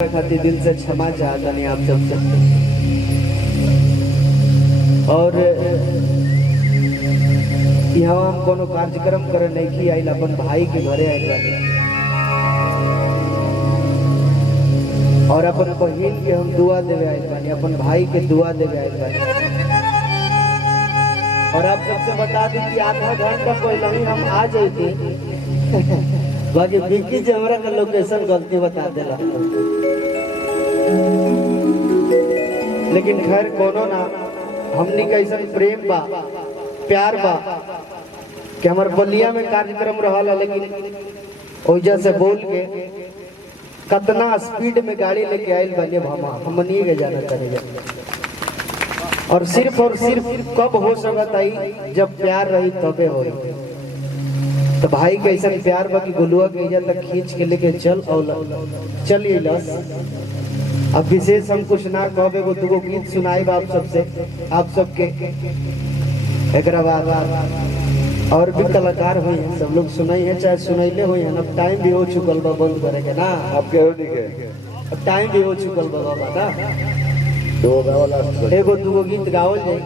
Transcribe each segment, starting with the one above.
खातिर दिल से क्षमा चाहता नहीं आप सबसे। और यहाँ हम कोनो कार्यक्रम करे नहीं की आइल, अपन भाई के घरे आइल बानी और अपन बहन के हम दुआ देवे आइल बानी, अपन भाई के दुआ देवे आइल बानी। और आप सबसे बता दी कि आधा घंटा पहले ही हम आ जाते बाकी विक्की जी हमरा का लोकेशन गलती बता देला, लेकिन खैर कोनो ना, हमनी कैसा प्रेम बा प्यार बा कि हमार बलिया में कार्यक्रम रहा, लेकिन ओइजा से बोल के कितना स्पीड में गाड़ी लेके आयल बने भामा हमनी के जाना करेगा। और सिर्फ कब हो सकत आई जब प्यार रही तबे होई। तो भाई कैसा प्यार बा कि गुलुआ के इजा तक खींच के लेके चलिए लस। अब विशेष हम कुछ ना कहबे, वो दुगो गीत सुनाई आप सबसे, आप सबके एक बाद और भी कलाकार हुए हैं, सब लोग सुनाई है चाहे सुनैले हुए हैं। अब टाइम भी हो चुकल बा बंद करेंगे ना, आपके अब टाइम भी हो चुकल बा बाबा ना, एगो दुगो गीत गावल जाए,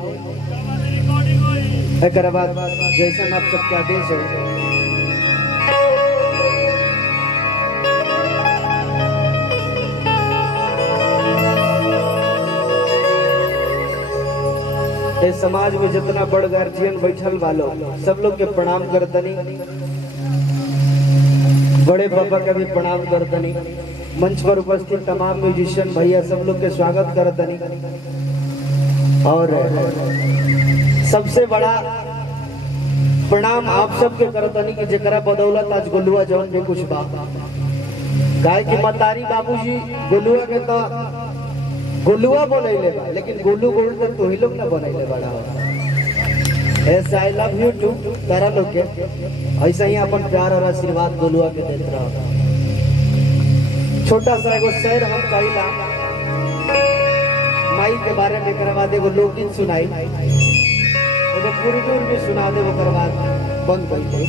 एक बाद जैसा आप सबके आदेश हो। इस समाज में जितना बड़ गार्जियन बैठल वालो सब लोग के प्रणाम करतनी, बड़े पापा का भी प्रणाम करतनी, मंच पर उपस्थित तमाम म्यूजिशियन भैया सब लोग के स्वागत करतनी। और सबसे बड़ा प्रणाम आप सबके करतनी कि जेकरा बदौलत आज गुलुआ जौन भी कुछ बा। गाय की मतारी बाबूजी गुलुआ के तो गुलुआ बनैले बा, लेकिन गुल्लू गोल्ड तो तू ही लोग ना बनैले बड़ा। ऐसा आई लव यू टू तारा लोग के ऐसा ही अपन प्यार और आशीर्वाद गुलुआ के देते रहो। छोटा सा एगो शेर हम कहिला माई के बारे में, करवा दे वो लोकगीत सुनाई, एगो पूरी दूर भी सुना दे, वो करवा बंद कर दे।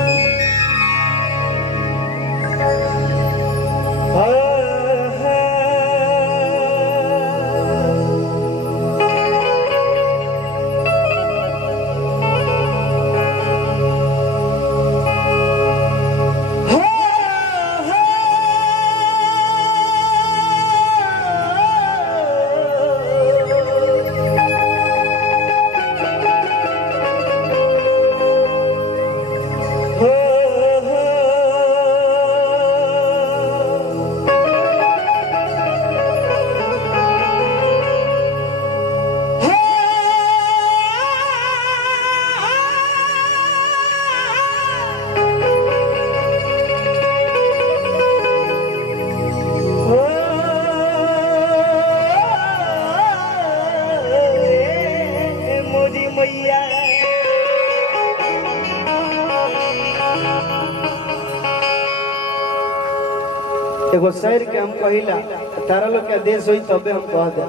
एगो शेर के हम कहिला तारा लोग के आदेश होई तबे हम कह दे।